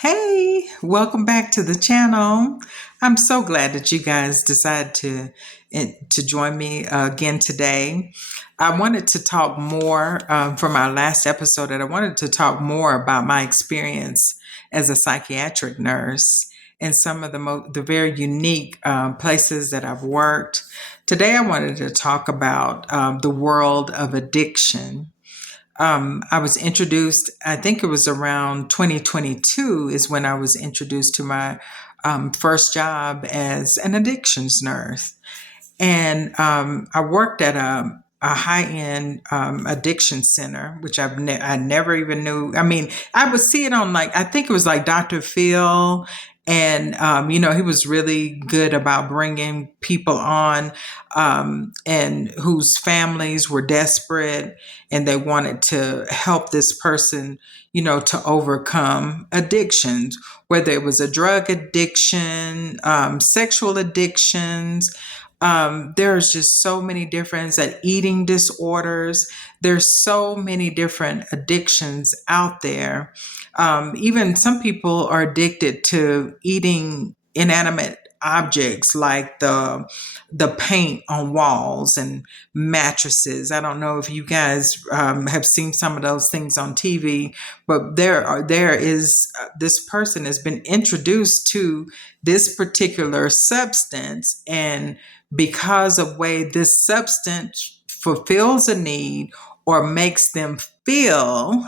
Hey, welcome back to the channel. I'm so glad that you guys decided to join me again today. I wanted to talk more from our last episode, that I wanted to talk more about my experience as a psychiatric nurse and some of the very unique places that I've worked. Today, I wanted to talk about the world of addiction. I was introduced, I think it was around 2022 is when I was introduced to my first job as an addictions nurse. And I worked at a high-end addiction center, which I never even knew. I mean, I would see it on, like, I think it was like Dr. Phil, and he was really good about bringing people on, and whose families were desperate and they wanted to help this person, to overcome addictions, whether it was a drug addiction, sexual addictions. There's just so many different that eating disorders. There's so many different addictions out there. Even some people are addicted to eating inanimate objects like the paint on walls and mattresses. I don't know if you guys have seen some of those things on TV, but there is this person has been introduced to this particular substance, and because of way this substance fulfills a need or makes them feel,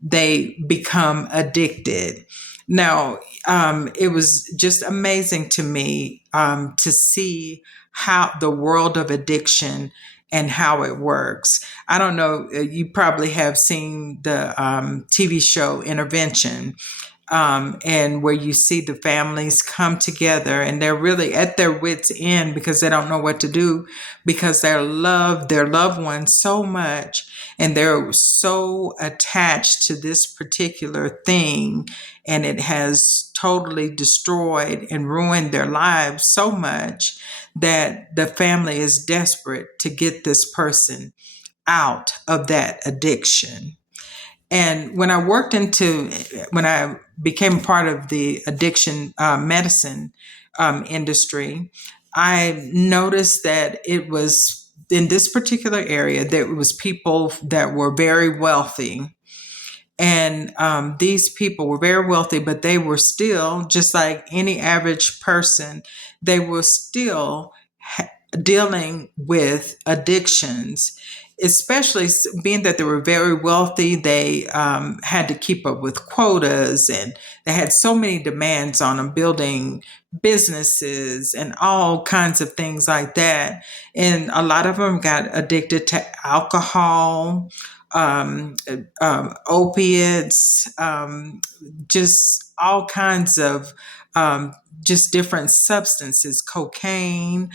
they become addicted. Now, it was just amazing to me to see how the world of addiction and how it works. I don't know, you probably have seen the TV show Intervention, and where you see the families come together and they're really at their wits' end because they don't know what to do, because they love their loved ones so much and they're so attached to this particular thing, and it has totally destroyed and ruined their lives so much that the family is desperate to get this person out of that addiction. And when I became part of the addiction medicine industry, I noticed that it was in this particular area, there was people that were very wealthy. And these people were very wealthy, but they were still, just like any average person, they were still dealing with addictions, especially being that they were very wealthy. They had to keep up with quotas, and they had so many demands on them, building businesses and all kinds of things like that. And a lot of them got addicted to alcohol, opiates, just all kinds of just different substances, cocaine.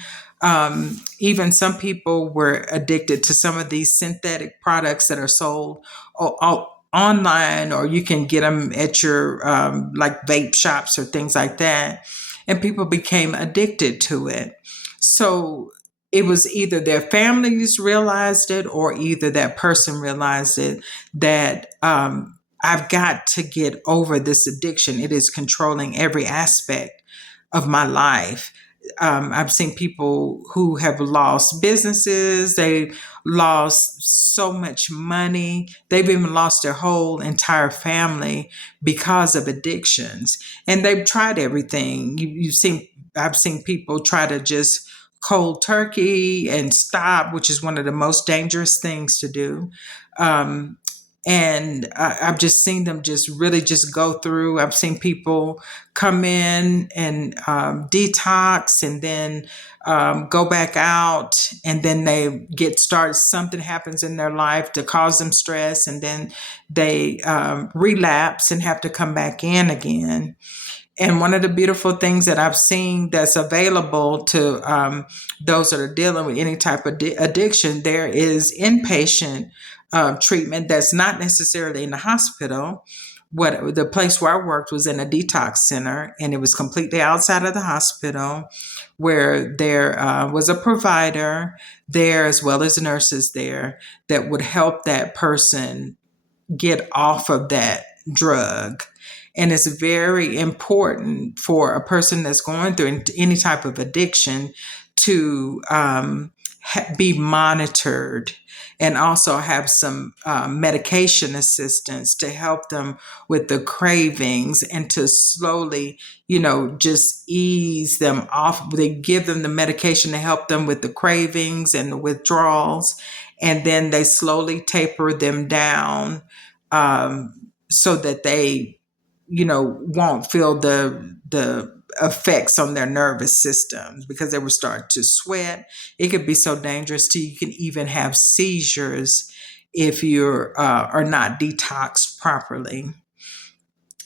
Even some people were addicted to some of these synthetic products that are sold online, or you can get them at your like vape shops or things like that. And people became addicted to it. So it was either their families realized it or either that person realized it, that I've got to get over this addiction. It is controlling every aspect of my life. I've seen people who have lost businesses. They lost so much money. They've even lost their whole entire family because of addictions. And they've tried everything. I've seen people try to just cold turkey and stop, which is one of the most dangerous things to do. Um, and I've just seen them just really just go through. I've seen people come in and detox, and then go back out, and then they get started. Something happens in their life to cause them stress, and then they relapse and have to come back in again. And one of the beautiful things that I've seen that's available to those that are dealing with any type of addiction, there is inpatient treatment that's not necessarily in the hospital. What the place where I worked was in a detox center, and it was completely outside of the hospital, where there was a provider there as well as nurses there that would help that person get off of that drug. And it's very important for a person that's going through any type of addiction to be monitored, and also have some medication assistance to help them with the cravings, and to slowly, just ease them off. They give them the medication to help them with the cravings and the withdrawals, and then they slowly taper them down, so that they, won't feel the effects on their nervous systems, because they will start to sweat. It could be so dangerous to you can even have seizures if you are not detoxed properly.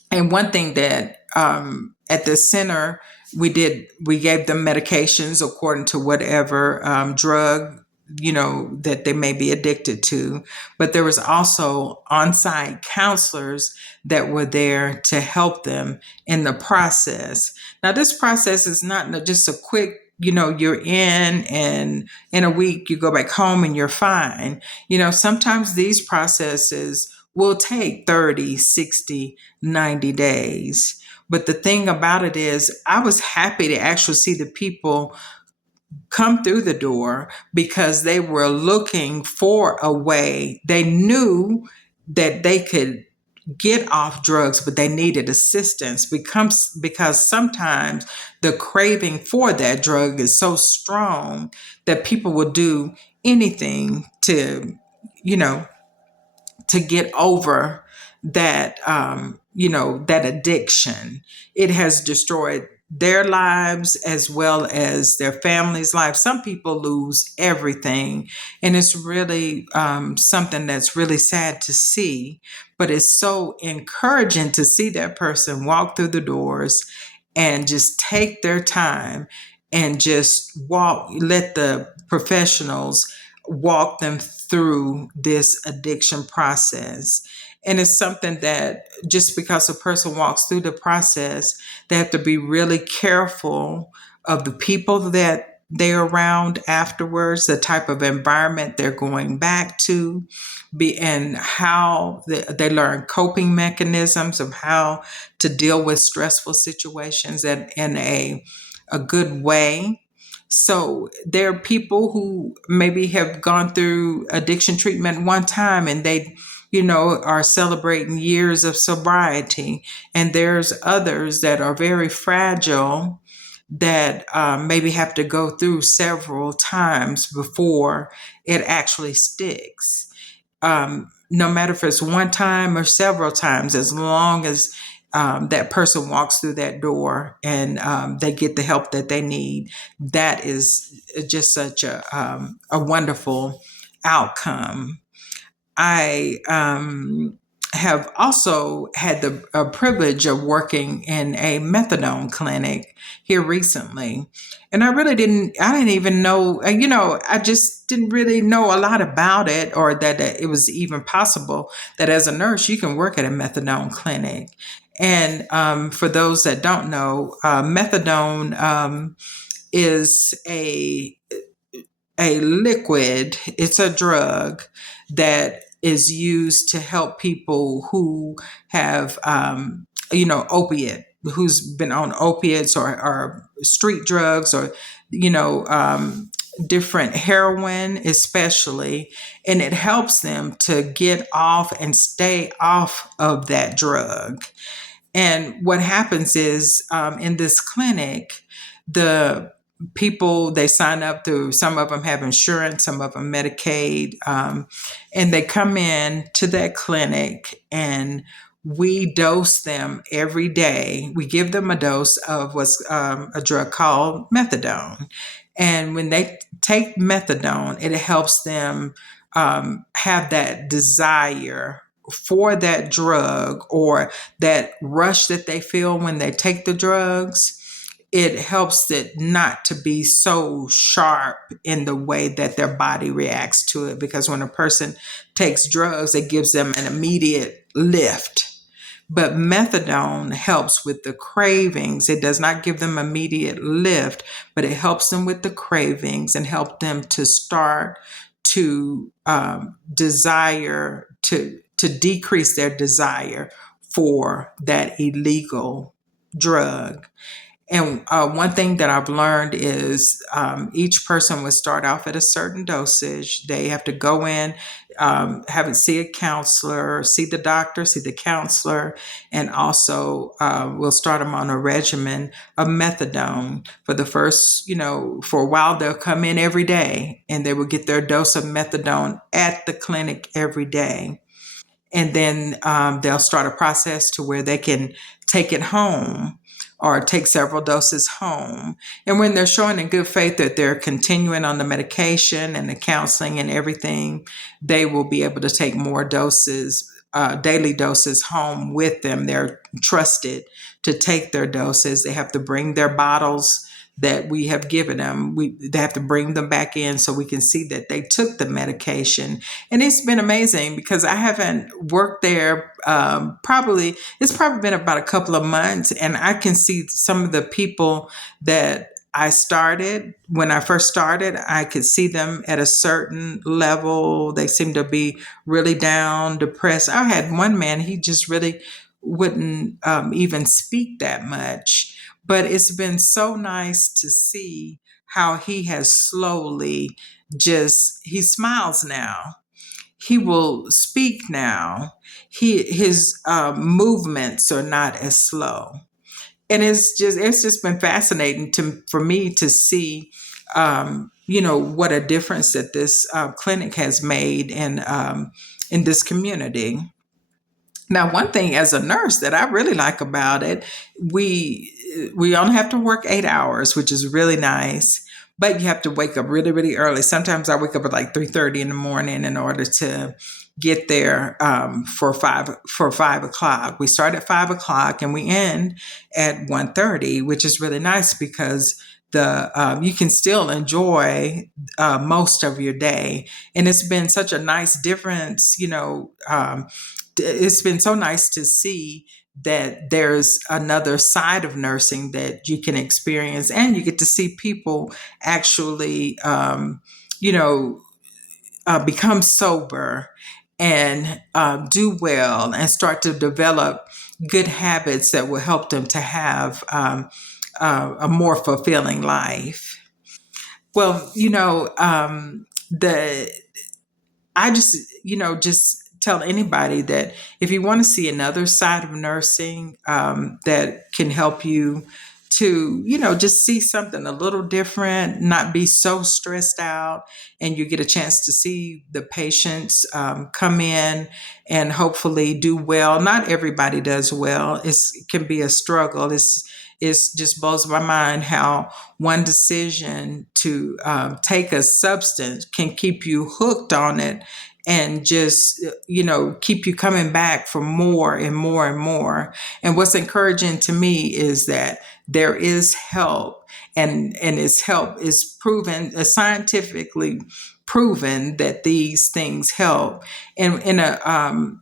And one thing that at the center we gave them medications according to whatever drug that they may be addicted to, but there was also on-site counselors that were there to help them in the process. Now, this process is not just a quick, you're in, and in a week you go back home and you're fine. Sometimes these processes will take 30, 60, 90 days. But the thing about it is, I was happy to actually see the people come through the door, because they were looking for a way. They knew that they could get off drugs, but they needed assistance, because sometimes the craving for that drug is so strong that people will do anything to, you know, to get over that, that addiction. It has destroyed their lives as well as their families' lives. Some people lose everything, and it's really something that's really sad to see. But it's so encouraging to see that person walk through the doors and just take their time and just let the professionals walk them through this addiction process. And it's something that, just because a person walks through the process, they have to be really careful of the people that they're around afterwards, the type of environment they're going back to, and how they learn coping mechanisms of how to deal with stressful situations in a good way. So there are people who maybe have gone through addiction treatment one time, and they, are celebrating years of sobriety. And there's others that are very fragile that maybe have to go through several times before it actually sticks. No matter if it's one time or several times, as long as that person walks through that door and they get the help that they need, that is just such a wonderful outcome. I have also had the privilege of working in a methadone clinic here recently. And I didn't even know, I just didn't really know a lot about it, or that it was even possible that as a nurse, you can work at a methadone clinic. And for those that don't know, methadone is a liquid. It's a drug that is used to help people who have, who's been on opiates or street drugs, or, different heroin, especially. And it helps them to get off and stay off of that drug. And what happens is, in this clinic, the people, they sign up through, some of them have insurance, some of them Medicaid, and they come in to that clinic, and we dose them every day. We give them a dose of what's a drug called methadone. And when they take methadone, it helps them have that desire for that drug, or that rush that they feel when they take the drugs. It helps it not to be so sharp in the way that their body reacts to it. Because when a person takes drugs, it gives them an immediate lift. But methadone helps with the cravings. It does not give them immediate lift, but it helps them with the cravings and help them to start to desire to decrease their desire for that illegal drug. And one thing that I've learned is each person would start off at a certain dosage. They have to go in, have it see a counselor, see the doctor, see the counselor, and also we'll start them on a regimen of methadone for the first, for a while they'll come in every day and they will get their dose of methadone at the clinic every day. And then they'll start a process to where they can take it home or take several doses home. And when they're showing in good faith that they're continuing on the medication and the counseling and everything, they will be able to take more doses, daily doses home with them. They're trusted to take their doses. They have to bring their bottles that we have given them. They have to bring them back in so we can see that they took the medication. And it's been amazing because I haven't worked there it's probably been about a couple of months, and I can see some of the people that when I first started, I could see them at a certain level. They seem to be really down, depressed. I had one man, he just really wouldn't even speak that much. But it's been so nice to see how he has slowly he smiles now. He will speak now. His movements are not as slow, and it's just been fascinating for me to see, what a difference that this clinic has made in this community. Now, one thing as a nurse that I really like about it, we only have to work 8 hours, which is really nice. But you have to wake up really, really early. Sometimes I wake up at like 3:30 in the morning in order to get there for 5 o'clock. We start at 5 o'clock and we end at 1:30, which is really nice because you can still enjoy most of your day. And it's been such a nice difference, it's been so nice to see that there's another side of nursing that you can experience, and you get to see people actually, become sober and do well and start to develop good habits that will help them to have a more fulfilling life. Well, the I just tell anybody that if you want to see another side of nursing that can help you to, just see something a little different, not be so stressed out, and you get a chance to see the patients come in and hopefully do well. Not everybody does well. It can be a struggle. It's just blows my mind how one decision to take a substance can keep you hooked on it and just, keep you coming back for more and more and more. And what's encouraging to me is that there is help, and its help is proven, scientifically proven that these things help. And in an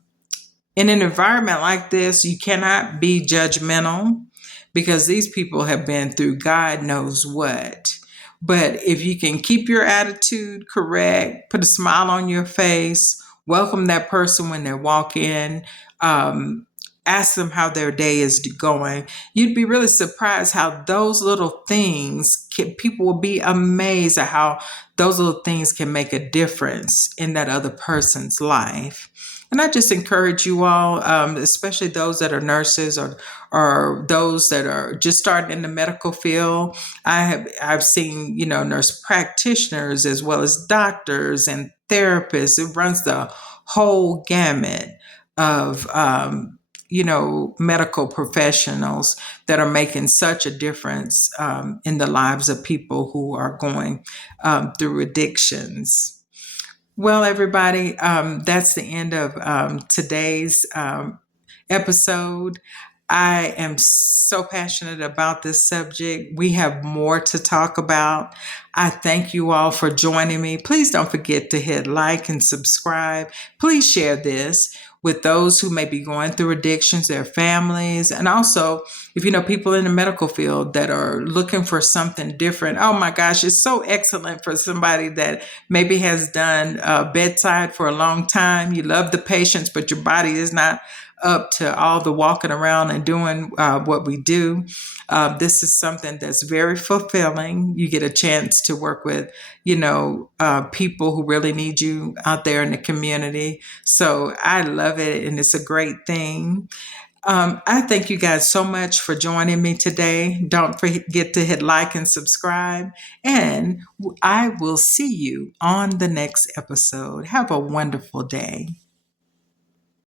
environment like this, you cannot be judgmental because these people have been through God knows what. But if you can keep your attitude correct, put a smile on your face, welcome that person when they walk in, ask them how their day is going, you'd be really surprised how those little things people will be amazed at how those little things can make a difference in that other person's life. And I just encourage you all, especially those that are nurses or those that are just starting in the medical field. I've seen, nurse practitioners as well as doctors and therapists. It runs the whole gamut of, medical professionals that are making such a difference in the lives of people who are going through addictions. Well, everybody, that's the end of today's episode. I am so passionate about this subject. We have more to talk about. I thank you all for joining me. Please don't forget to hit like and subscribe. Please share this with those who may be going through addictions, their families, and also if you know people in the medical field that are looking for something different. Oh my gosh, it's so excellent for somebody that maybe has done bedside for a long time. You love the patients, but your body is not up to all the walking around and doing what we do. This is something that's very fulfilling. You get a chance to work with, people who really need you out there in the community. So I love it, and it's a great thing. I thank you guys so much for joining me today. Don't forget to hit like and subscribe, and I will see you on the next episode. Have a wonderful day.